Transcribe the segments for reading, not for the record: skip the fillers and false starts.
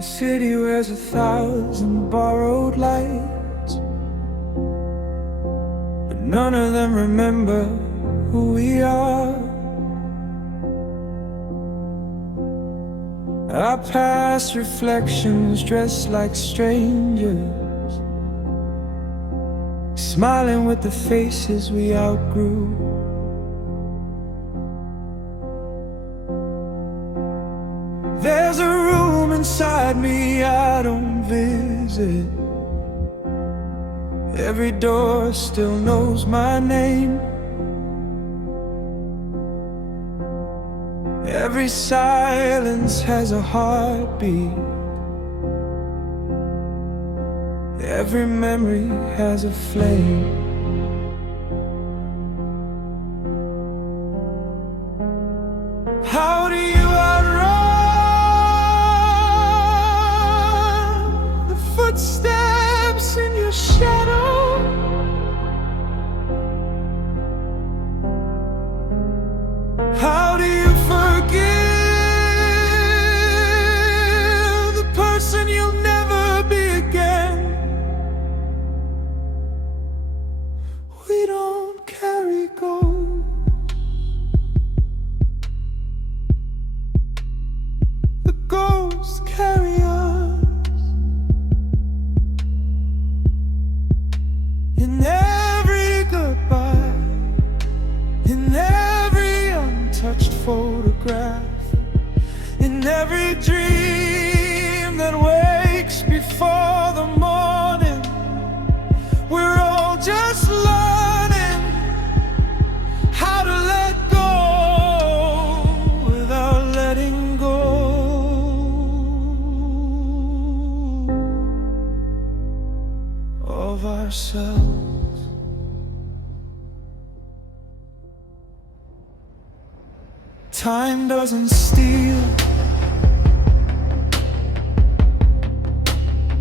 The city wears 1,000 borrowed lights, but none of them remember who we are. Our past reflections dressed like strangers, smiling with the faces we outgrew. There's a room inside me I don't visit. Every door still knows my name. Every silence has a heartbeat. Every memory has a flame. How do you outrun the footsteps in your shadow? How do you forgive the person you'll never be again? We don't carry gold. The ghosts carry us. In every goodbye, in every untouched photograph, in every dream that wakes before the morning, we're all just learning how to let go without letting go of ourselves. Time doesn't steal,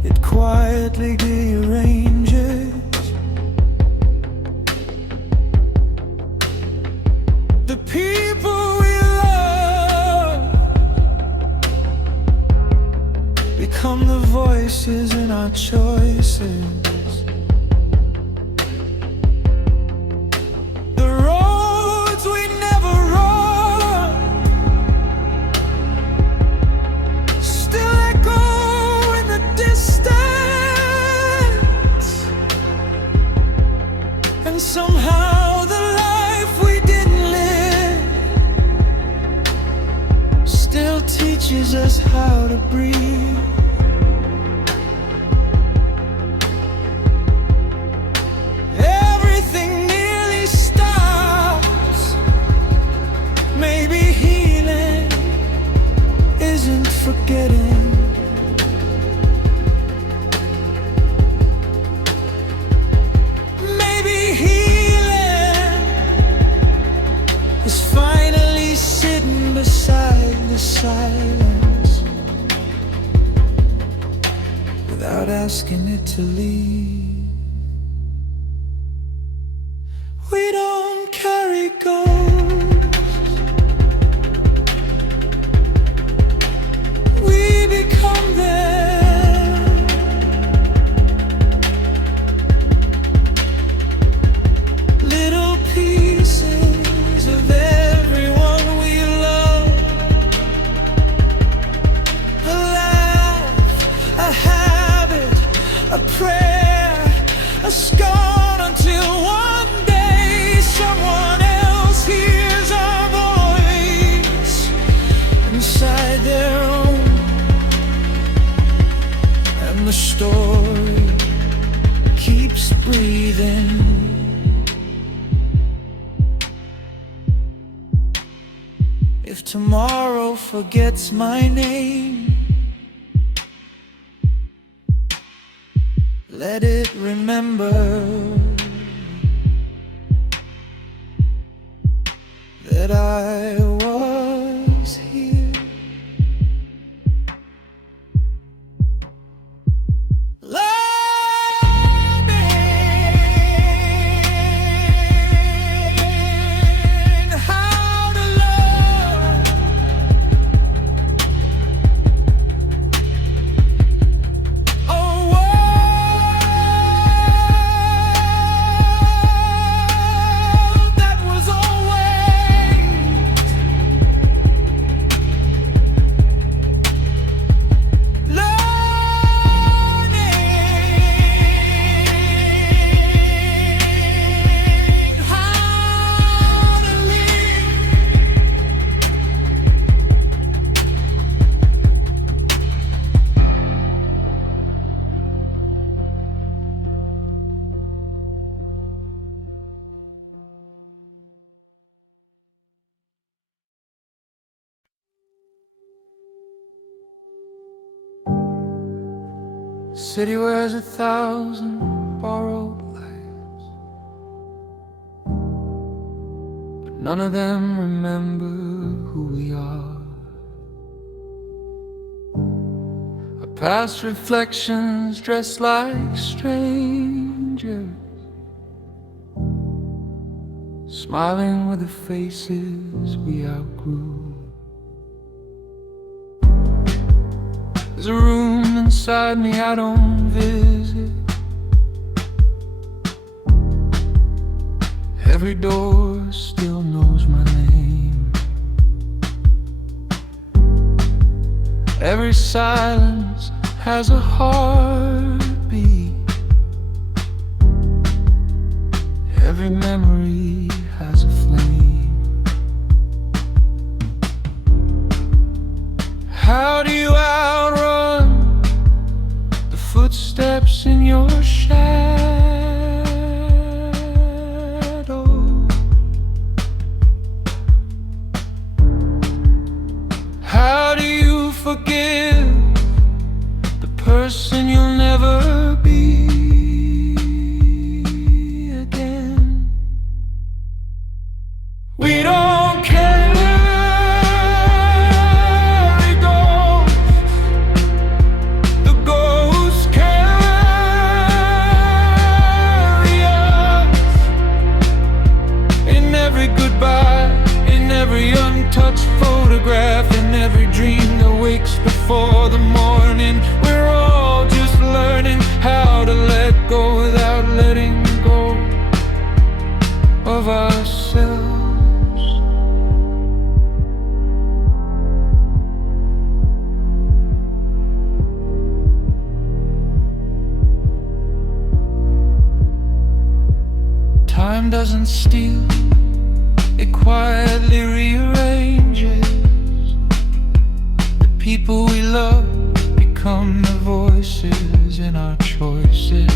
it quietly rearranges the people we love, become the voices in our choices. And somehow the life we didn't live still teaches us how to breathe. Everything nearly stops. Maybe healing isn't forgetting. Is finally sitting beside the silence without asking it to leave. We don't carry ghosts, we become them. Little pieces of everyone we love, a laugh, a habit, a prayer, a scorn, until one day someone else hears our voice inside their own, and the story keeps breathing. If tomorrow forgets my name, let it remember that I was here. Learning how to love. City wears 1,000 borrowed lives, but none of them remember who we are. Our past reflections dressed like strangers, smiling with the faces we outgrew. There's a room inside me I don't visit. Every door still knows my name. Every silence has a heartbeat. Every memory has a flame. How do you outrun the footsteps in your shadow? How do you forgive the person you'll never be again? We don't carry ghosts, the ghosts carry us. In every goodbye, in every untouched photograph, in every dream that wakes before the morning, we're all just learning how to let go without letting go of ourselves. Time doesn't steal, it quietly rearranges. The people we love become the voices in our choices.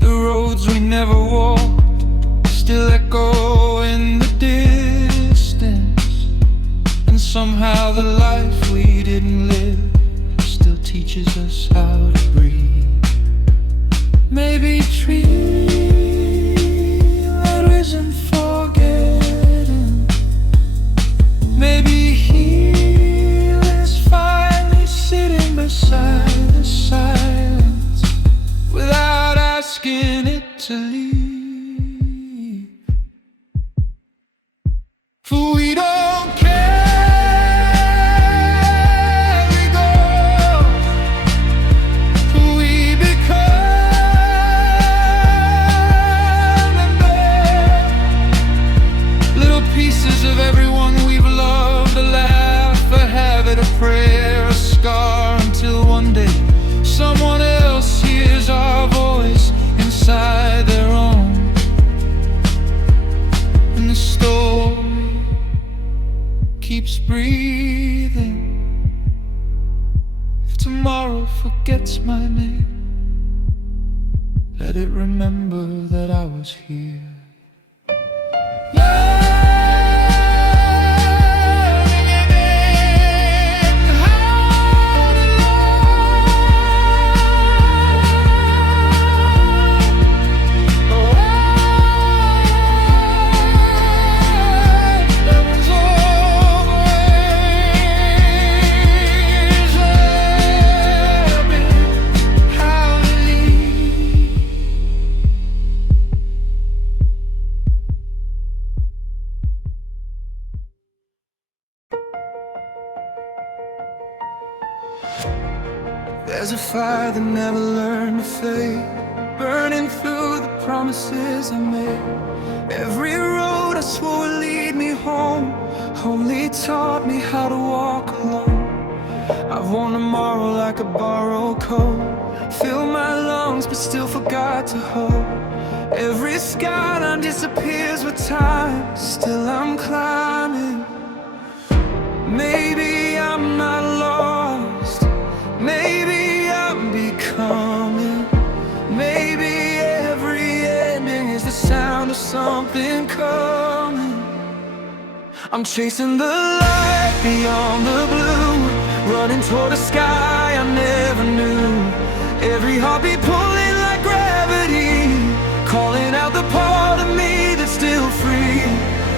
The roads we never walked still echo in the distance. And somehow the life we didn't live still teaches us how to breathe. Maybe tree that isn't forgetting. Maybe he is finally sitting beside the silence without asking it to leave. For we don't carry ghosts, for we become and bear little pieces of everyone we've loved, a laugh, a habit, a prayer, a scar, until one day someone else hears our voice inside their own. And the story keeps breathing. If tomorrow forgets my name, let it remember that I was here. There's a fire that never learned to fade, burning through the promises I made. Every road I swore would lead me home only taught me how to walk alone. I've worn tomorrow like a borrowed coat, filled my lungs but still forgot to hold. Every skyline disappears with time, still I'm climbing. Maybe I'm not lost, maybe I'm becoming. Maybe every ending is the sound of something coming. I'm chasing the light beyond the blue, running toward a sky I never knew. Every heartbeat pulling like gravity, calling out the part of me that's still free.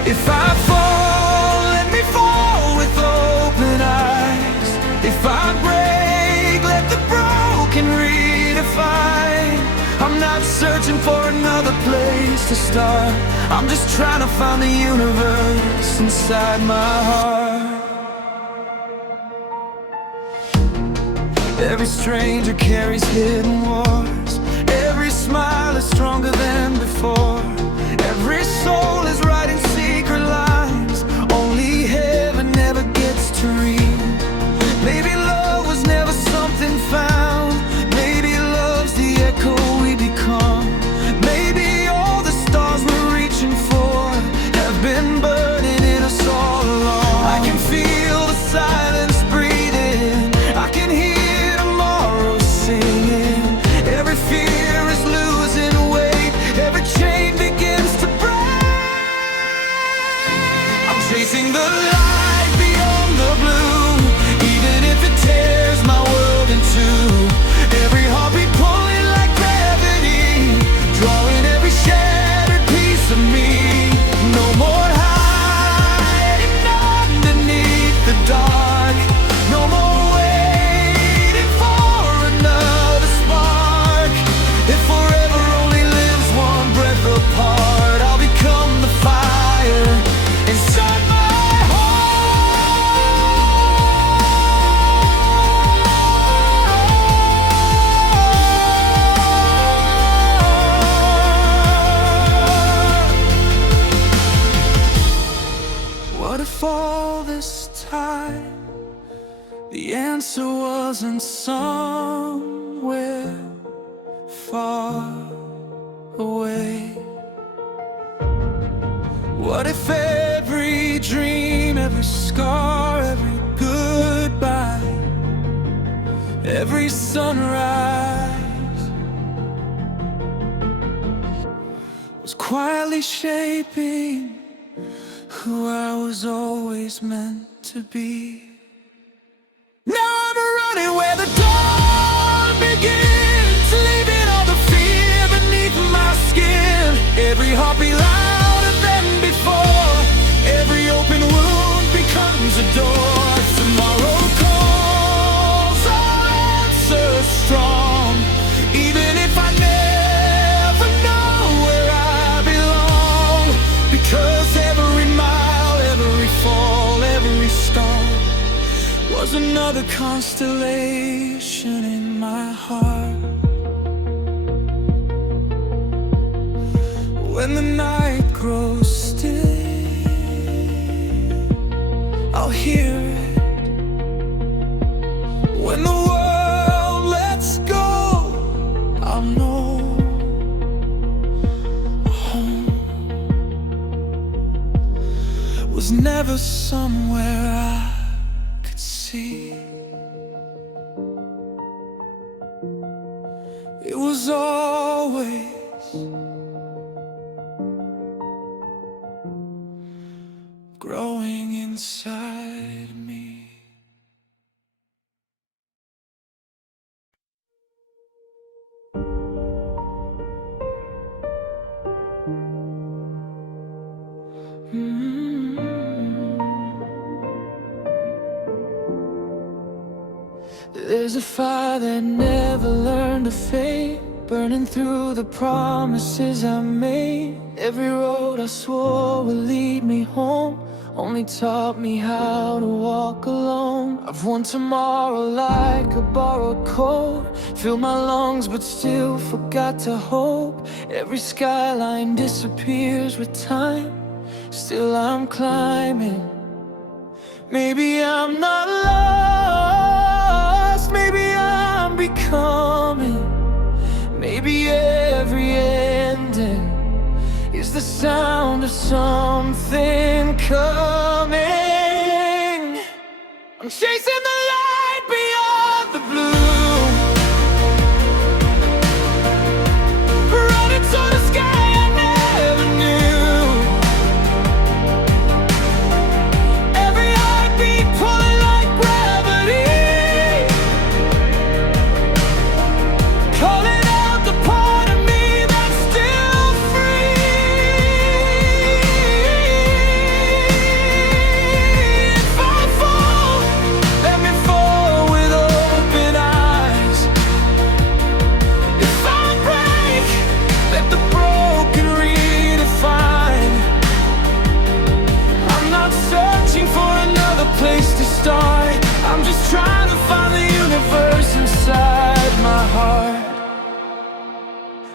If I fall, let me fall with open eyes. If I break, let the broken redefine. I'm not searching for another place to start. I'm just trying to find the universe inside my heart. Every stranger carries hidden wars. Every smile is stronger than before. Every soul is writing secret lines only heaven never gets to read. Maybe love was never something found. Maybe love's the echo we become. Maybe all the stars we're reaching for have been burning in us all along. I can feel the silence breathing. I can hear tomorrow singing. Every fear is losing weight. Every chain begins to break. I'm chasing the light beyond the blue, even if it tears my world in two. Every heartbeat pulling like gravity, drawing every shattered piece of me. No more hiding underneath the dark. No more waiting for another spark. If forever only lives one breath apart, I'll become the fire inside my What if all this time the answer wasn't somewhere far away? What if every dream, every scar, every goodbye, every sunrise was quietly shaping who I was always meant to be? Now I'm running where the dawn begins, leaving all the fear beneath my skin. Every heartbeat louder than before. Every open wound becomes a door. Tomorrow calls, our answer strong. Even if I never know where I belong, because every mile, every fall, every scar was another constellation in my heart. When the night grows still, I'll hear it. When the world lets go, I'll know home was never somewhere I could see. It was always growing inside me. There's a fire that never learned to fade, burning through the promises I made. Every road I swore would lead me home only taught me how to walk alone. I've won tomorrow like a borrowed coat, filled my lungs but still forgot to hope. Every skyline disappears with time, still I'm climbing. Maybe I'm not lost, maybe I'm becoming. Maybe every ending is the sound of something coming. I'm chasing the light beyond the blue, running toward the sky I never knew. Every heartbeat pulling like gravity,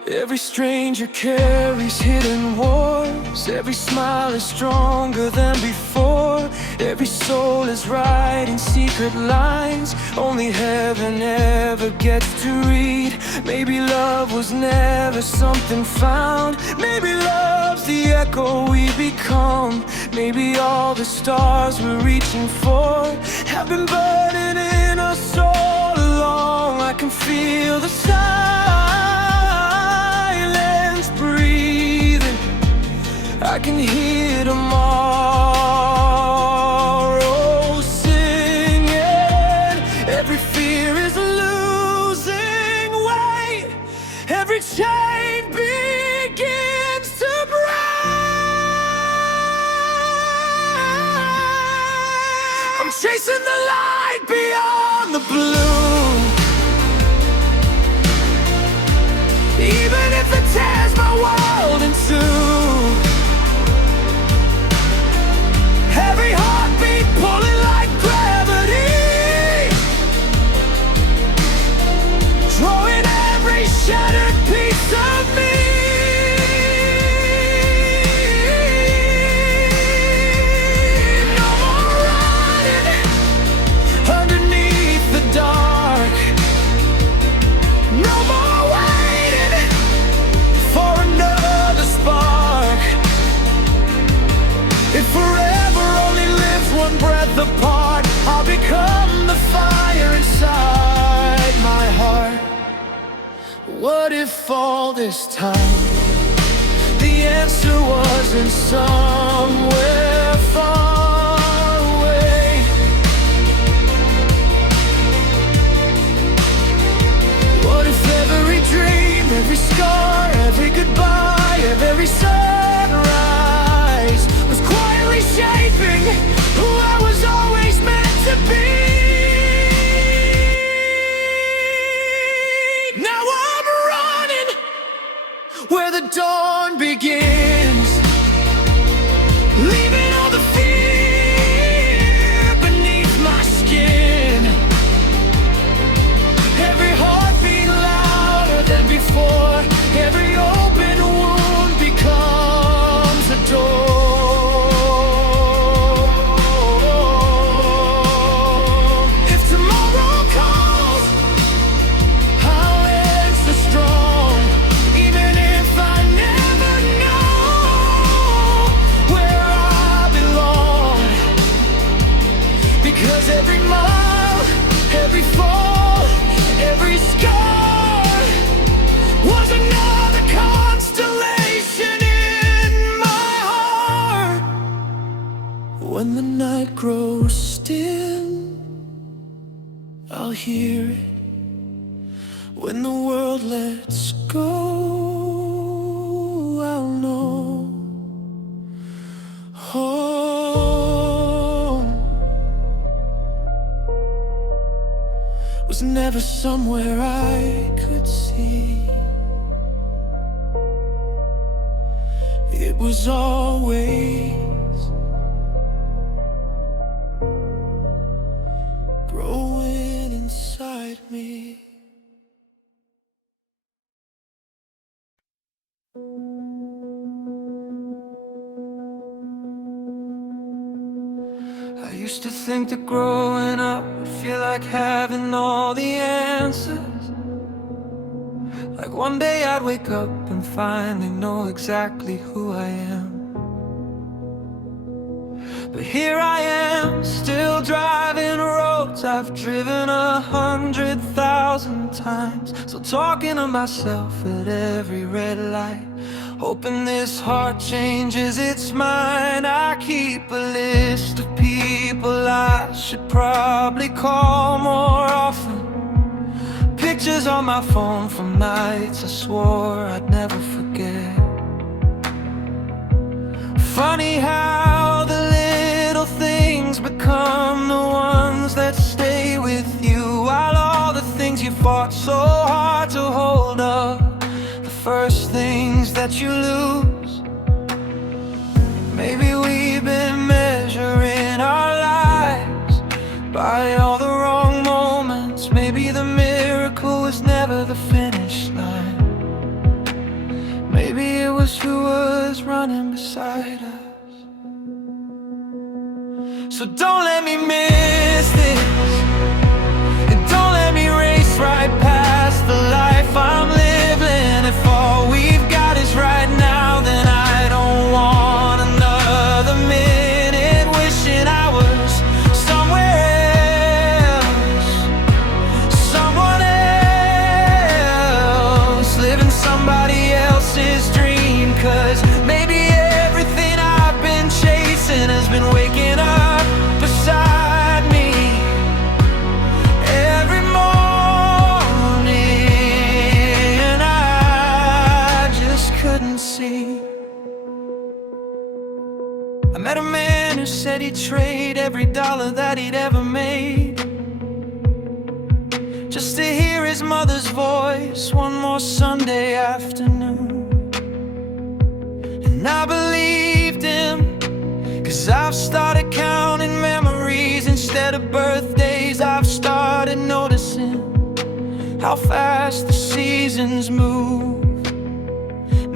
Every stranger carries hidden wars. Every smile is stronger than before. Every soul is writing secret lines only heaven ever gets to read. Maybe love was never something found. Maybe love's the echo we become. Maybe all the stars we're reaching for have been burning in us all along. I can feel the silence breathing. I can hear tomorrow singing. Every fear is losing weight. Every chain begins to break. I'm chasing the light beyond the blue. Even if it tears my world in two. Every heartbeat pulling like gravity, drawing every shattered piece of me. No more running underneath the dark. No more waiting for another spark. If forever only lives one breath apart, I'll become the fire inside my heart. What if all this time the answer wasn't somewhere far away? What if every dream, every scar, every goodbye, every sunrise was quietly shaping who I was always meant to be? Now I'm running where the dawn begins, leaving all the fear beneath my skin. Every heartbeat louder than before. Every open wound becomes a door. If tomorrow calls, I'll answer strong. Even if I never know where I belong. Because every mile, every fall, every scar was another constellation in my heart. When the night grows still, I'll hear it. When the world lets go, I'll know. Home was never somewhere I could see. It was always growing inside me. I used to think that growing up would feel like having all the answers. Like one day I'd wake up and finally know exactly who I am. But here I am, still driving roads I've driven 100,000 times. Still talking to myself at every red light, hoping this heart changes its mind. I keep a list of people I should probably call more often. Pictures on my phone from nights I swore I'd never forget. Funny how the little things become the ones that stay with you, while all the things you fought so hard to hold up, the first things that you lose. Maybe we've been measuring our lives by all the wrong moments. Maybe the miracle was never the finish line. Maybe it was who was running beside us. So don't let me miss this, and don't let me race right past the life I'm living. If all we've got is right now, then I don't want another minute wishing I was somewhere else, someone else, living somebody else's dream. 'Cause maybe everything I've been chasing has been waking up beside me every morning, and I just couldn't see. I met a man who said he'd trade every dollar that he'd ever made just to hear his mother's voice one more Sunday afternoon. And I believed him, 'cause I've started counting memories instead of birthdays. I've started noticing how fast the seasons move.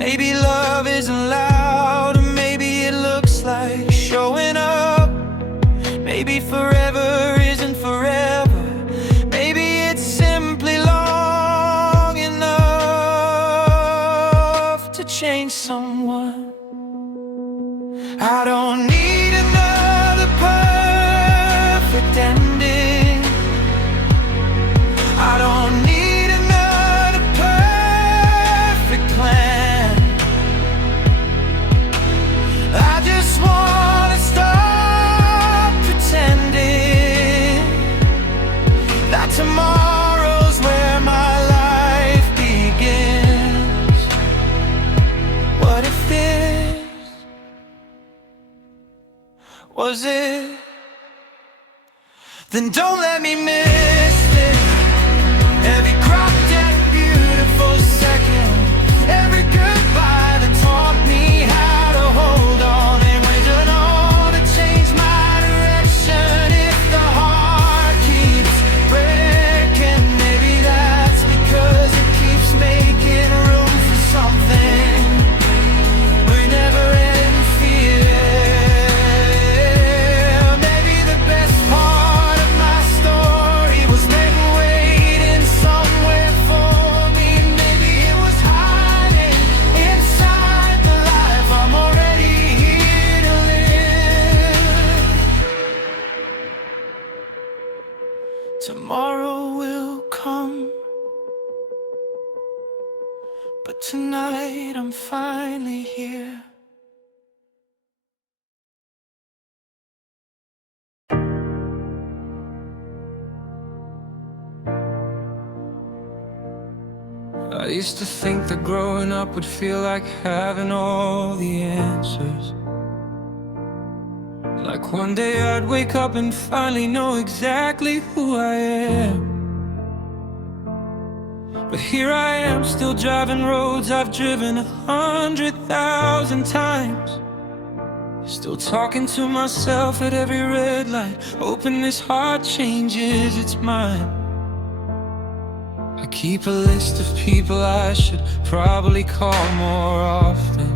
Maybe love isn't loud, and maybe it looks like showing up. Maybe forever isn't forever. Maybe it's simply long enough to change someone. I don't need another perfect ending. I don't need another perfect plan. I just wanna stop pretending that tomorrow's where my life begins. What if this was it? Then don't let me miss it. Every cropped and beautiful second, every goodbye that taught me how to hold on, and waiting on to change my direction. If the heart keeps breaking, maybe that's because it keeps making room for something we never end fear. Maybe the best part of my story was maybe waiting somewhere for me. Maybe it was hiding inside the life I'm already here to live. Tomorrow will come, but tonight I'm finally here. I used to think that growing up would feel like having all the answers. Like one day I'd wake up and finally know exactly who I am. But here I am, still driving roads I've driven 100,000 times. Still talking to myself at every red light, hoping this heart changes its mind. I keep a list of people I should probably call more often.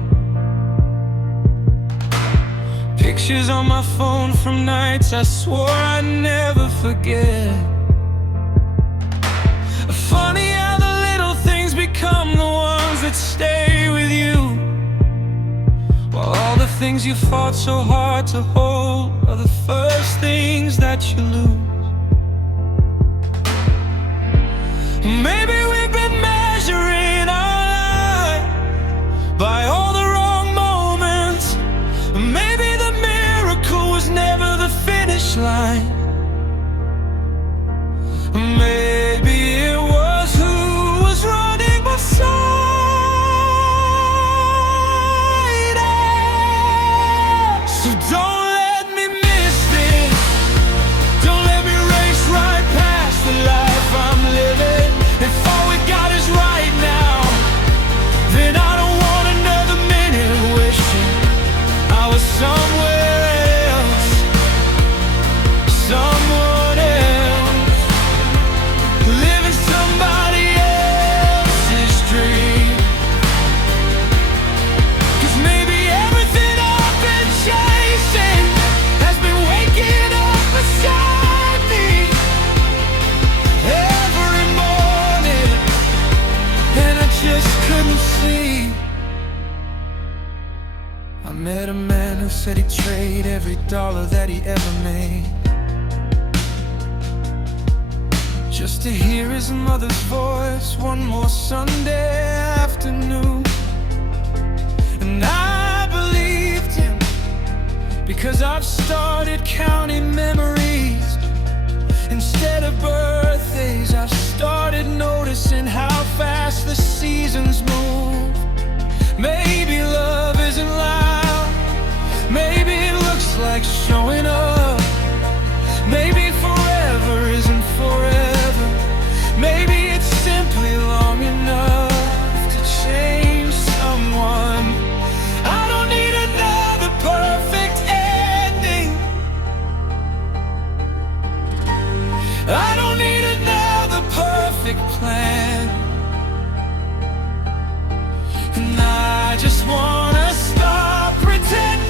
Pictures on my phone from nights I swore I'd never forget. Funny how the little things become the ones that stay with you, while all the things you fought so hard to hold are the first things that you lose. Maybe we've been measuring our life by all the wrong moments. Maybe the miracle was never the finish line. Maybe it was who was running beside us. So don't let me miss this. Don't let me race right past the life I'm living. If just couldn't see. I met a man who said he'd trade every dollar that he ever made just to hear his mother's voice one more Sunday afternoon. And I believed him, because I've started counting memories instead of birthdays. I've started noticing how fast the seasons move. Maybe love isn't loud, maybe it looks like showing up. Maybe forever isn't forever, maybe it's simply long enough to change someone. I don't need another perfect ending, I don't need another perfect plan. And I just wanna stop pretending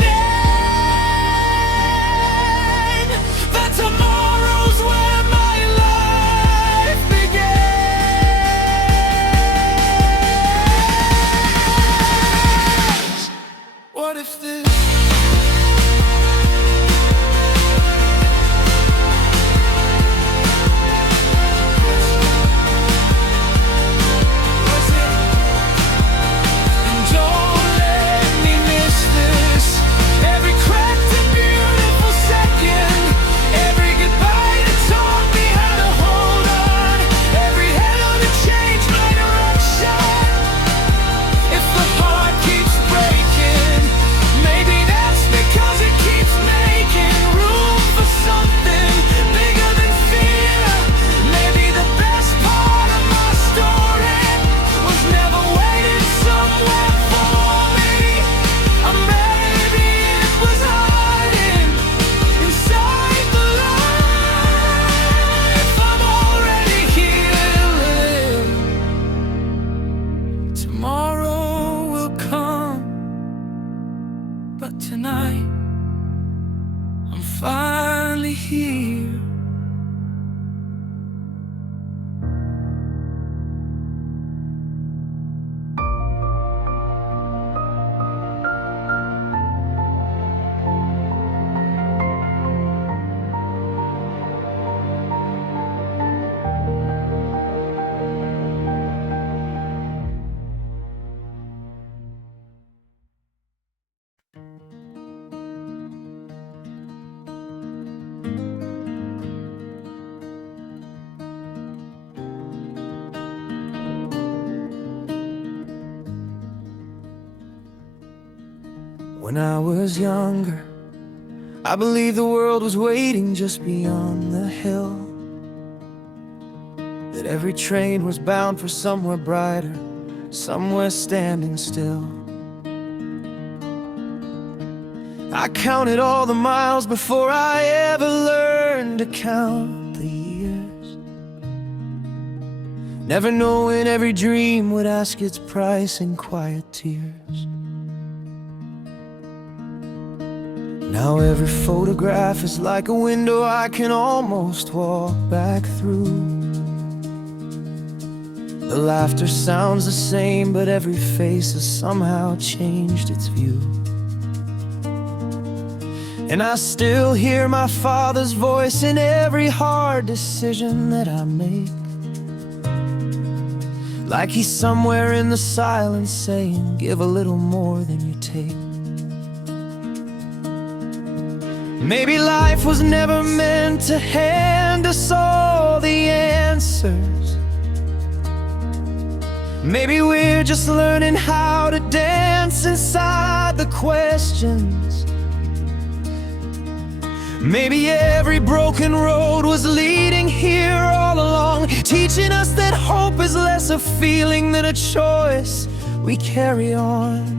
that tomorrow's where my life begins. What if this tonight, I'm finally here. When I was younger, I believed the world was waiting just beyond the hill, that every train was bound for somewhere brighter, somewhere standing still. I counted all the miles before I ever learned to count the years, never knowing every dream would ask its price in quiet tears. Now every photograph is like a window I can almost walk back through. The laughter sounds the same, but every face has somehow changed its view. And I still hear my father's voice in every hard decision that I make, like he's somewhere in the silence saying, give a little more than you take. Maybe life was never meant to hand us all the answers. Maybe we're just learning how to dance inside the questions. Maybe every broken road was leading here all along, teaching us that hope is less a feeling than a choice we carry on.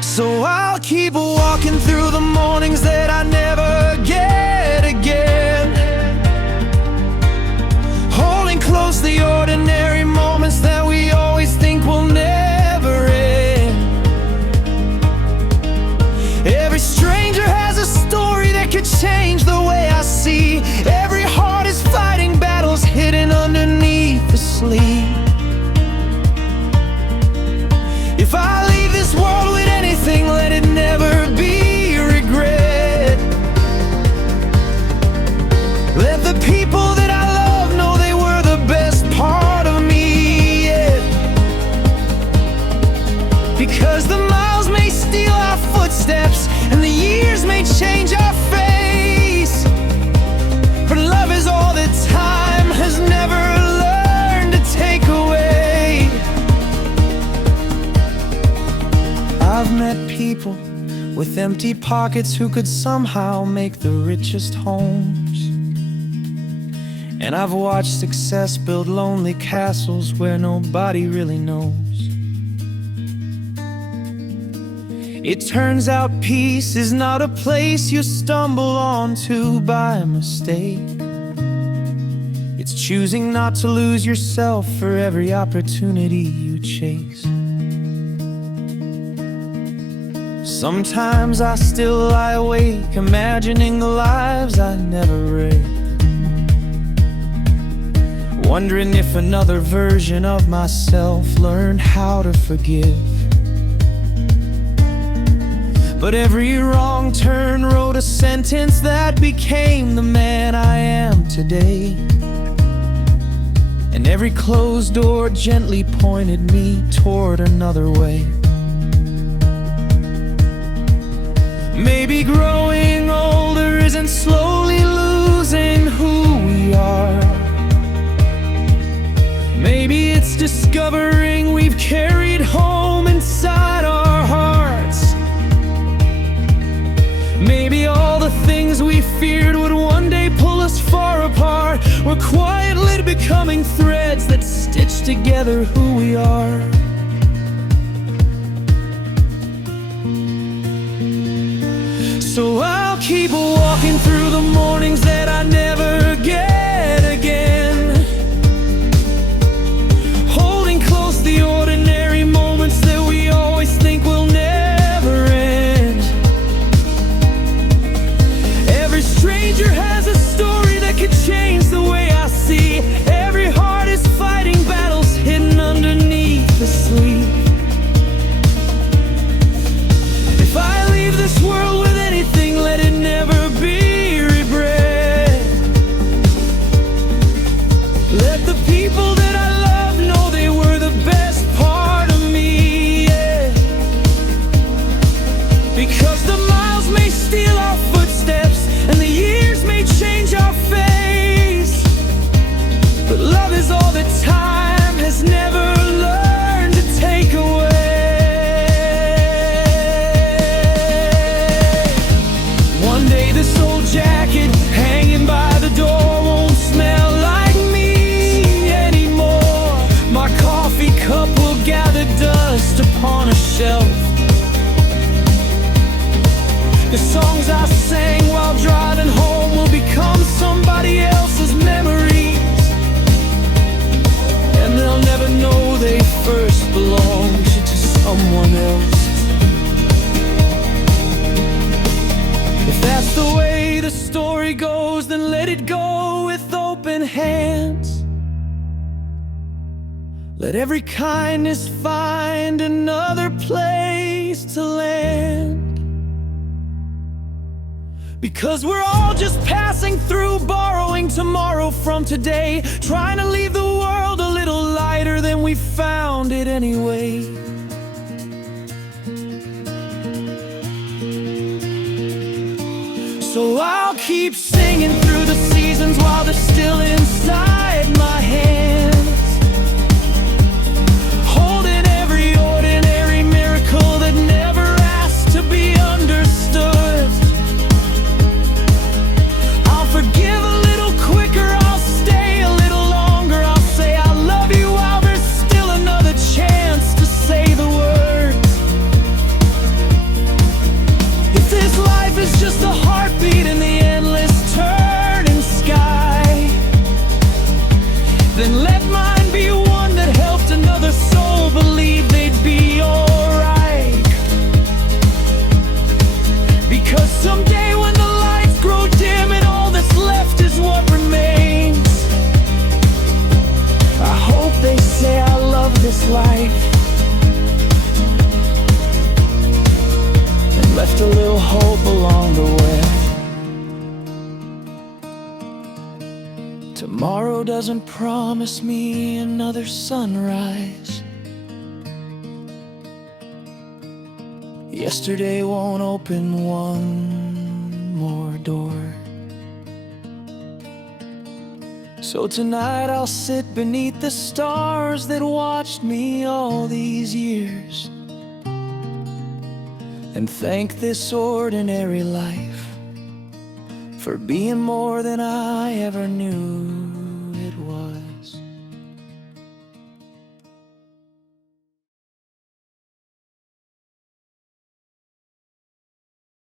So I'll keep walking through the mornings that I never get again, holding close the ordinary moments that we always think will never end. Every stranger has a story that could change the way I see. Every heart is fighting battles hidden with empty pockets who could somehow make the richest homes. And I've watched success build lonely castles where nobody really knows. It turns out peace is not a place you stumble onto by mistake. It's choosing not to lose yourself for every opportunity you chase. Sometimes I still lie awake, imagining the lives I never read, wondering if another version of myself learned how to forgive. But every wrong turn wrote a sentence that became the man I am today. And every closed door gently pointed me toward another way. Maybe growing older isn't slowly losing who we are. Maybe it's discovering we've carried home inside our hearts. Maybe all the things we feared would one day pull us far apart were quietly becoming threads that stitch together who we are. So I'll keep walking through the mornings that I never get again, holding close the ordinary moments that we always think will never end. Every stranger has a story that could change the way I see. Every heart is fighting battles hidden underneath the sleep. If I leave this world with anything, let it never be regret. Let the people that I love know they were the best part of me, yeah. Because the miles may steal our footsteps and the years may change our face, but love is all that time has never learned to take away. One day this old jacket hanging by the door won't smell like me anymore. My coffee cup will gather dust upon a shelf. The songs I sang while driving home will become somebody else's memories, and they'll never know they first belonged to someone else. If that's the way the story goes, then let it go with open hands. Let every kindness find another place to land. Because we're all just passing through, borrowing tomorrow from today, trying to leave the world a little lighter than we found it anyway. So I'll keep singing through the seasons while they're still inside my hands, holding every ordinary miracle that never asked to be understood. I'll forgive a little quicker, I'll stay a little longer, I'll say I love you while there's still another chance to say the words. If this life is just a heartbeat in the endless turning sky, then let mine be one that helped another soul believe they'd be alright. Because someday when the lights grow dim and all that's left is what remains, I hope they say I love this life and left a little hope along the way. Tomorrow doesn't promise me another sunrise. Yesterday won't open one more door. So tonight I'll sit beneath the stars that watched me all these years and thank this ordinary life for being more than I ever knew.